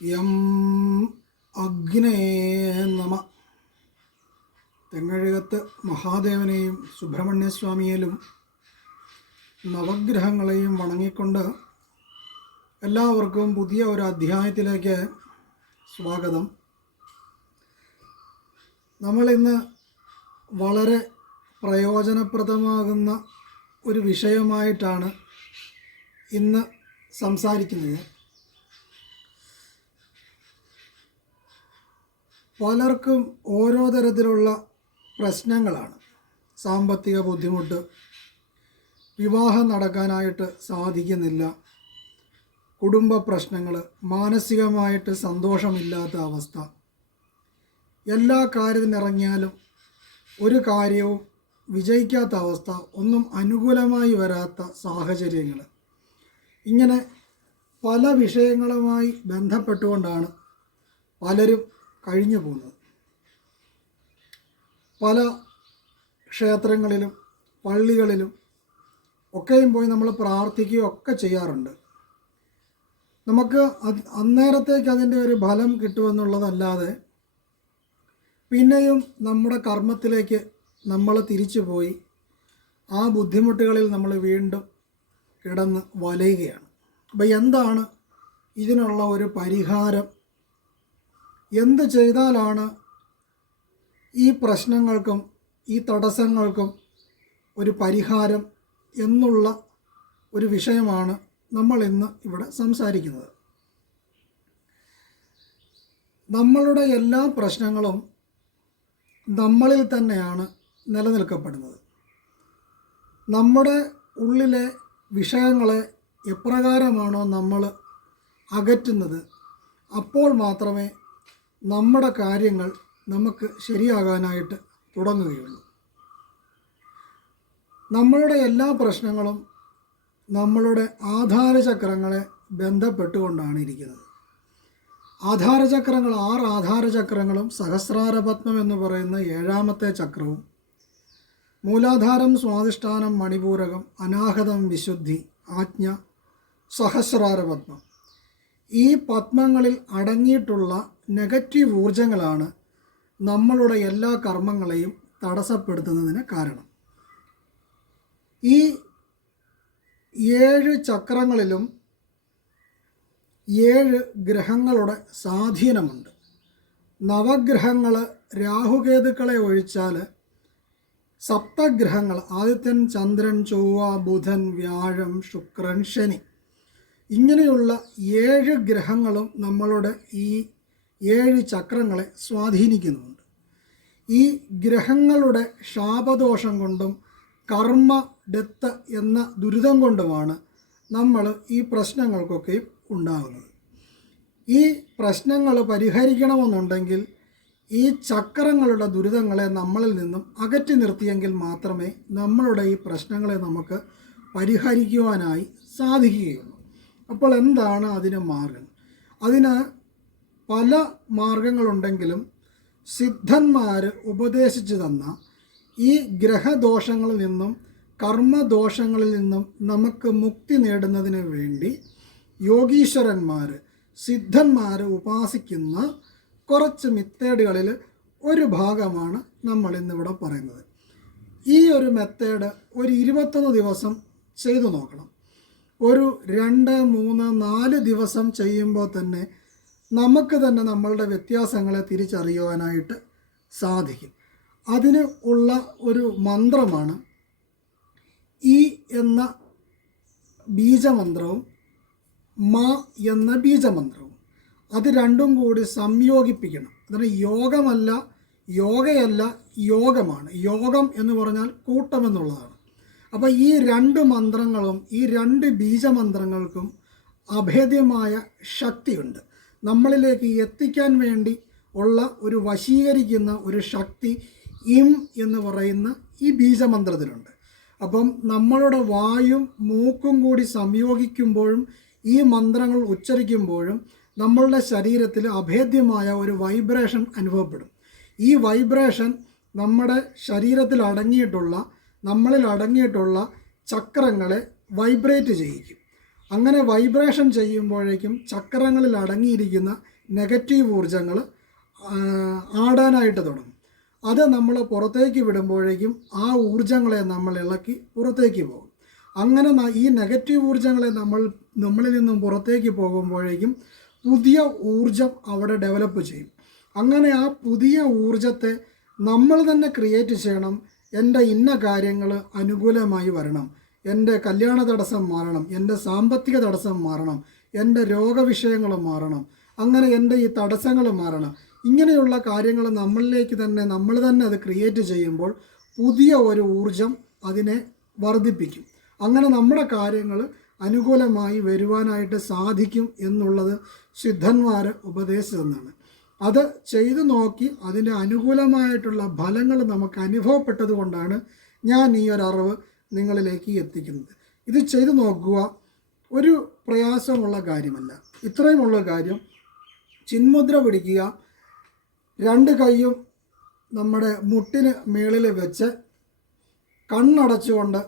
യം അഗ്നേ നമ. തെങ്ങഴുകത്ത് മഹാദേവനെയും സുബ്രഹ്മണ്യസ്വാമിയിലും നവഗ്രഹങ്ങളെയും വണങ്ങിക്കൊണ്ട് എല്ലാവർക്കും പുതിയ ഒരു അധ്യായത്തിലേക്ക് സ്വാഗതം. നമ്മളിന്ന് വളരെ പ്രയോജനപ്രദമാകുന്ന ഒരു വിഷയമായിട്ടാണ് ഇന്ന് സംസാരിക്കുന്നത്. പലർക്കും ഓരോ തരത്തിലുള്ള പ്രശ്നങ്ങളാണ്. സാമ്പത്തിക ബുദ്ധിമുട്ട്, വിവാഹം നടക്കാനായിട്ട് സാധിക്കുന്നില്ല, കുടുംബ പ്രശ്നങ്ങൾ, മാനസികമായിട്ട് സന്തോഷമില്ലാത്ത അവസ്ഥ, എല്ലാ കാര്യത്തിനിറങ്ങിയാലും ഒരു കാര്യവും വിജയിക്കാത്ത അവസ്ഥ, ഒന്നും അനുകൂലമായി വരാത്ത സാഹചര്യങ്ങൾ, ഇങ്ങനെ പല വിഷയങ്ങളുമായി ബന്ധപ്പെട്ടുകൊണ്ടാണ് പലരും കഴിഞ്ഞു പോകുന്നത്. പല ക്ഷേത്രങ്ങളിലും പള്ളികളിലും ഒക്കെയും പോയി നമ്മൾ പ്രാർത്ഥിക്കുകയൊക്കെ ചെയ്യാറുണ്ട്. നമുക്ക് അന്നേരത്തേക്ക് അതിൻ്റെ ഒരു ഫലം കിട്ടുമെന്നുള്ളതല്ലാതെ പിന്നെയും നമ്മുടെ കർമ്മത്തിലേക്ക് നമ്മൾ തിരിച്ചു പോയി ആ ബുദ്ധിമുട്ടുകളിൽ നമ്മൾ വീണ്ടും കിടന്ന് വലയുകയാണ്. അപ്പോൾ എന്താണ് ഇതിനുള്ള ഒരു പരിഹാരം? എന്ത് ചെയ്താലാണ് ഈ പ്രശ്നങ്ങൾക്കും ഈ തടസ്സങ്ങൾക്കും ഒരു പരിഹാരം എന്നുള്ള ഒരു വിഷയമാണ് നമ്മൾ ഇന്ന് ഇവിടെ സംസാരിക്കുന്നത്. നമ്മളുടെ എല്ലാ പ്രശ്നങ്ങളും നമ്മളിൽ തന്നെയാണ് നിലനിൽക്കപ്പെടുന്നത്. നമ്മുടെ ഉള്ളിലെ വിഷയങ്ങളെ എപ്രകാരമാണോ നമ്മൾ അകറ്റുന്നത്, അപ്പോൾ മാത്രമേ നമ്മുടെ കാര്യങ്ങൾ നമുക്ക് ശരിയാകാനായിട്ട് തുടങ്ങുകയുള്ളൂ. നമ്മളുടെ എല്ലാ പ്രശ്നങ്ങളും നമ്മളുടെ ആധാരചക്രങ്ങളെ ബന്ധപ്പെട്ടുകൊണ്ടാണ് ഇരിക്കുന്നത്. ആധാരചക്രങ്ങൾ 6 ആധാരചക്രങ്ങളും സഹസ്രാരപത്മം എന്ന് പറയുന്ന 7ാമത്തെ ചക്രവും, മൂലാധാരം, സ്വാധിഷ്ഠാനം, മണിപൂരകം, അനാഹതം, വിശുദ്ധി, ആജ്ഞ, സഹസ്രാരപത്മം, ഈ പത്മങ്ങളിൽ അടങ്ങിയിട്ടുള്ള നെഗറ്റീവ് ഊർജങ്ങളാണ് നമ്മളുടെ എല്ലാ കർമ്മങ്ങളെയും തടസ്സപ്പെടുത്തുന്നതിന് കാരണം. ഈ 7 ചക്രങ്ങളിലും 7 ഗ്രഹങ്ങളുടെ സ്വാധീനമുണ്ട്. നവഗ്രഹങ്ങൾ രാഹുകേതുക്കളെ ഒഴിച്ചാൽ സപ്തഗ്രഹങ്ങൾ ആദിത്യൻ, ചന്ദ്രൻ, ചൊവ്വ, ബുധൻ, വ്യാഴം, ശുക്രൻ, ശനി, ഇങ്ങനെയുള്ള 7 ഗ്രഹങ്ങളും നമ്മളുടെ ഈ 7 ചക്രങ്ങളെ സ്വാധീനിക്കുന്നുണ്ട്. ഈ ഗ്രഹങ്ങളുടെ ശാപദോഷം കൊണ്ടും കർമ്മ ഡെത്ത് എന്ന ദുരിതം കൊണ്ടുമാണ് നമ്മൾ ഈ പ്രശ്നങ്ങൾക്കൊക്കെ ഉണ്ടാകുന്നത്. ഈ പ്രശ്നങ്ങൾ പരിഹരിക്കണമെന്നുണ്ടെങ്കിൽ ഈ ചക്രങ്ങളുടെ ദുരിതങ്ങളെ നമ്മളിൽ നിന്നും അകറ്റി നിർത്തിയെങ്കിൽ മാത്രമേ നമ്മളുടെ ഈ പ്രശ്നങ്ങളെ നമുക്ക് പരിഹരിക്കുവാനായി സാധിക്കുകയുള്ളൂ. അപ്പോൾ എന്താണ് അതിന് മാർഗം? അതിന് പല മാർഗങ്ങളുണ്ടെങ്കിലും സിദ്ധന്മാർ ഉപദേശിച്ചു തന്ന ഈ ഗ്രഹദോഷങ്ങളിൽ നിന്നും കർമ്മദോഷങ്ങളിൽ നിന്നും നമുക്ക് മുക്തി നേടുന്നതിന് വേണ്ടി യോഗീശ്വരന്മാർ, സിദ്ധന്മാർ ഉപാസിക്കുന്ന കുറച്ച് മെത്തേഡുകളിൽ ഒരു ഭാഗമാണ് നമ്മൾ ഇന്നിവിടെ പറയുന്നത്. ഈ ഒരു മെത്തേഡ് ഒരു 21 ദിവസം ചെയ്തു നോക്കണം. ഒരു 2, 3, 4 ദിവസം ചെയ്യുമ്പോൾ തന്നെ നമുക്ക് തന്നെ നമ്മളുടെ വ്യത്യാസങ്ങളെ തിരിച്ചറിയുവാനായിട്ട് സാധിക്കും. അതിന് ഉള്ള ഒരു മന്ത്രമാണ് ഈ എന്ന ബീജമന്ത്രവും മ എന്ന ബീജമന്ത്രവും. അത് രണ്ടും കൂടി സംയോഗിപ്പിക്കണം. അതിന് യോഗമല്ല, യോഗയല്ല, യോഗമാണ്. യോഗം എന്ന് പറഞ്ഞാൽ കൂട്ടമെന്നുള്ളതാണ്. അപ്പോൾ ഈ 2 മന്ത്രങ്ങളും ഈ 2 ബീജമന്ത്രങ്ങൾക്കും അഭേദ്യമായ ശക്തിയുണ്ട്. നമ്മളിലേക്ക് എത്തിക്കാൻ വേണ്ടി ഉള്ള ഒരു വശീകരിക്കുന്ന ഒരു ശക്തി ഇം എന്ന് പറയുന്ന ഈ ബീജമന്ത്രത്തിലുണ്ട്. അപ്പം നമ്മളുടെ വായും മൂക്കും കൂടി സംയോഗിക്കുമ്പോഴും ഈ മന്ത്രങ്ങൾ ഉച്ചരിക്കുമ്പോഴും നമ്മളുടെ ശരീരത്തിൽ അഭേദ്യമായ ഒരു വൈബ്രേഷൻ അനുഭവപ്പെടും. ഈ വൈബ്രേഷൻ നമ്മുടെ ശരീരത്തിൽ അടങ്ങിയിട്ടുള്ള, നമ്മളിൽ അടങ്ങിയിട്ടുള്ള ചക്രങ്ങളെ വൈബ്രേറ്റ് ചെയ്യിക്കും. അങ്ങനെ വൈബ്രേഷൻ ചെയ്യുമ്പോഴേക്കും ചക്രങ്ങളിൽ അടങ്ങിയിരിക്കുന്ന നെഗറ്റീവ് ഊർജ്ജങ്ങൾ ആടാനായിട്ട് തുടങ്ങും. അത് നമ്മൾ പുറത്തേക്ക് വിടുമ്പോഴേക്കും ആ ഊർജ്ജങ്ങളെ നമ്മൾ ഇളക്കി പുറത്തേക്ക് പോകും. അങ്ങനെ ഈ നെഗറ്റീവ് ഊർജ്ജങ്ങളെ നമ്മളിൽ നിന്നും പുറത്തേക്ക് പോകുമ്പോഴേക്കും പുതിയ ഊർജം അവിടെ ഡെവലപ്പ് ചെയ്യും. അങ്ങനെ ആ പുതിയ ഊർജത്തെ നമ്മൾ തന്നെ ക്രിയേറ്റ് ചെയ്യണം. എൻ്റെ ഇന്ന കാര്യങ്ങൾ അനുകൂലമായി വരണം, എൻ്റെ കല്യാണ തടസ്സം മാറണം, എൻ്റെ സാമ്പത്തിക തടസ്സം മാറണം, എൻ്റെ രോഗവിഷയങ്ങൾ മാറണം, അങ്ങനെ എൻ്റെ ഈ തടസ്സങ്ങൾ മാറണം. ഇങ്ങനെയുള്ള കാര്യങ്ങൾ നമ്മളിലേക്ക് തന്നെ നമ്മൾ തന്നെ അത് ക്രിയേറ്റ് ചെയ്യുമ്പോൾ പുതിയ ഒരു ഊർജം അതിനെ വർദ്ധിപ്പിക്കും. അങ്ങനെ നമ്മുടെ കാര്യങ്ങൾ അനുകൂലമായി വരുവാനായിട്ട് സാധിക്കും എന്നുള്ളത് സിദ്ധന്മാർ ഉപദേശിച്ചതെന്നാണ്. അത് ചെയ്തു നോക്കി അതിൻ്റെ അനുകൂലമായിട്ടുള്ള ഫലങ്ങൾ നമുക്ക് അനുഭവപ്പെട്ടത് കൊണ്ടാണ് ഞാൻ ഈ ഒരു അറിവ് നിങ്ങളിലേക്ക് എത്തിക്കുന്നത്. ഇത് ചെയ്തു നോക്കുക, ഒരു പ്രയാസമുള്ള കാര്യമല്ല. ഇത്രയുമുള്ള കാര്യം, ചിന്മുദ്ര പിടിക്കുക, രണ്ട് കൈയും നമ്മുടെ മുട്ടിന് മേളിൽ വെച്ച് കണ്ണടച്ചുകൊണ്ട്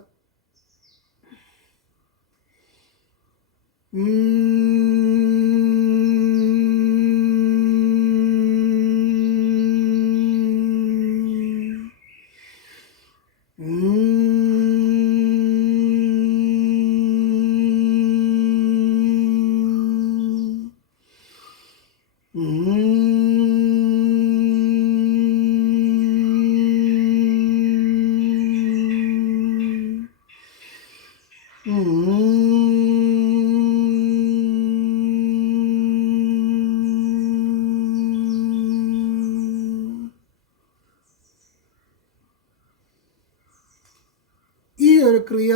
ഈ ഒരു ക്രിയ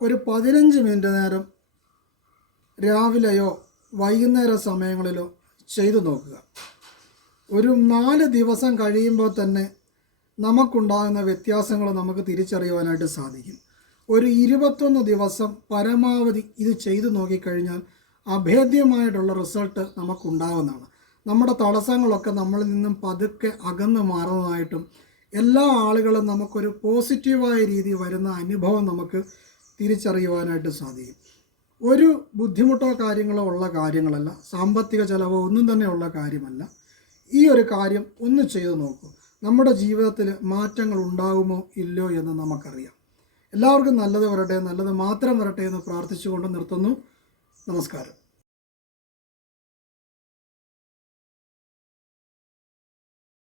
ഒരു 15 മിനിറ്റ് നേരം രാവിലെയോ വൈകുന്നേര സമയങ്ങളിലോ ചെയ്തു നോക്കുക. ഒരു 4 ദിവസം കഴിയുമ്പോൾ തന്നെ നമുക്കുണ്ടാകുന്ന വ്യത്യാസങ്ങൾ നമുക്ക് തിരിച്ചറിയുവാനായിട്ട് സാധിക്കും. ഒരു 21 ദിവസം പരമാവധി ഇത് ചെയ്തു നോക്കിക്കഴിഞ്ഞാൽ അഭേദ്യമായിട്ടുള്ള റിസൾട്ട് നമുക്കുണ്ടാകുന്നതാണ്. നമ്മുടെ തടസ്സങ്ങളൊക്കെ നമ്മളിൽ നിന്നും പതുക്കെ അകന്നു മാറുന്നതായിട്ടും എല്ലാ ആളുകളും നമുക്കൊരു പോസിറ്റീവായ രീതി വരുന്ന അനുഭവം നമുക്ക് തിരിച്ചറിയുവാനായിട്ട് സാധിക്കും. ഒരു ബുദ്ധിമുട്ടോ കാര്യങ്ങളോ ഉള്ള കാര്യങ്ങളല്ല, സാമ്പത്തിക ചിലവോ ഒന്നും തന്നെ ഉള്ള കാര്യമല്ല. ഈ ഒരു കാര്യം ഒന്ന് ചെയ്തു നോക്കൂ. നമ്മുടെ ജീവിതത്തിൽ മാറ്റങ്ങൾ ഉണ്ടാകുമോ ഇല്ലയോ എന്ന് നമുക്കറിയാം. എല്ലാവർക്കും നല്ലത് വരട്ടെ, നല്ലത് മാത്രം വരട്ടെ എന്ന് പ്രാർത്ഥിച്ചുകൊണ്ട് നിർത്തുന്നു. നമസ്കാരം.